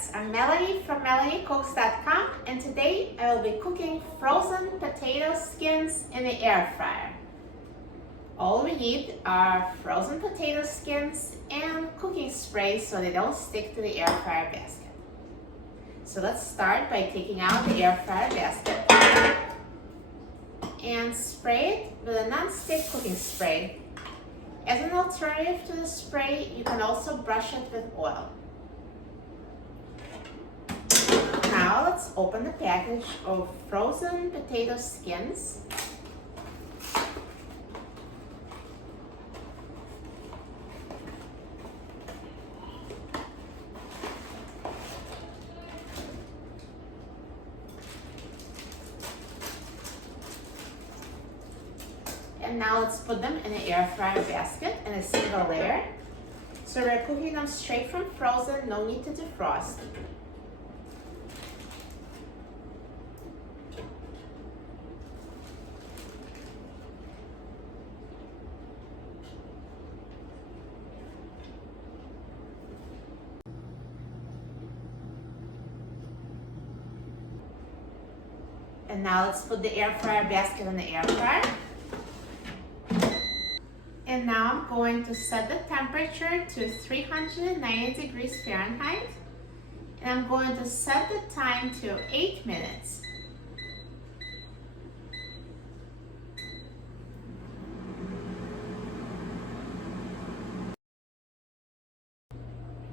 friends, I'm Melanie from MelanieCooks.com, and today I will be cooking frozen potato skins in the air fryer. All we need are frozen potato skins and cooking spray so they don't stick to the air fryer basket. So let's start by taking out the air fryer basket and spray it with a non-stick cooking spray. As an alternative to the spray, you can also brush it with oil. Now let's open the package of frozen potato skins. And now let's put them in an air fryer basket in a single layer. So we're cooking them straight from frozen, no need to defrost. And now let's put the air fryer basket in the air fryer. And now I'm going to set the temperature to 390 degrees Fahrenheit. And I'm going to set the time to 8 minutes.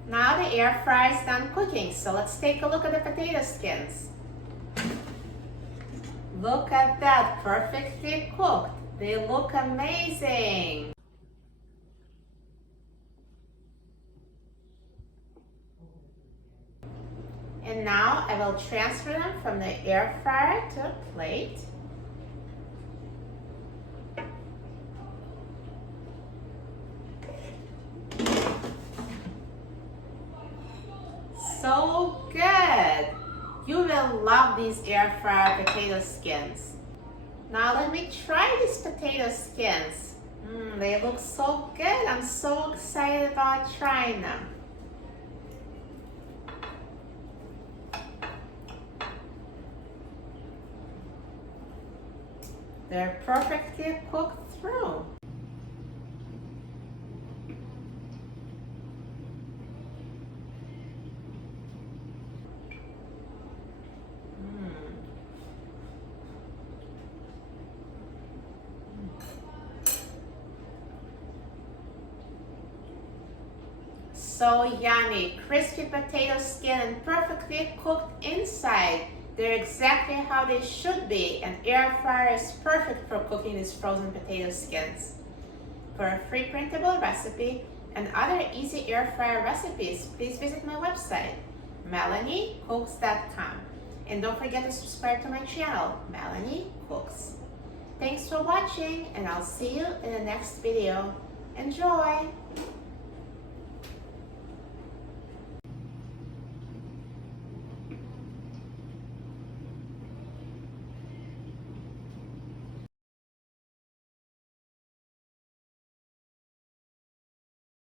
Now the air fryer is done cooking, so let's take a look at the potato skins. Look at that, perfectly cooked. They look amazing. And now I will transfer them from the air fryer to a plate. So good! You will love these air fryer potato skins. Now let me try these potato skins. They look so good. I'm so excited about trying them. They're perfectly cooked through. So yummy, crispy potato skin and perfectly cooked inside. They're exactly how they should be, and air fryer is perfect for cooking these frozen potato skins. For a free printable recipe and other easy air fryer recipes, please visit my website, MelanieCooks.com. And don't forget to subscribe to my channel, Melanie Cooks. Thanks for watching, and I'll see you in the next video. Enjoy!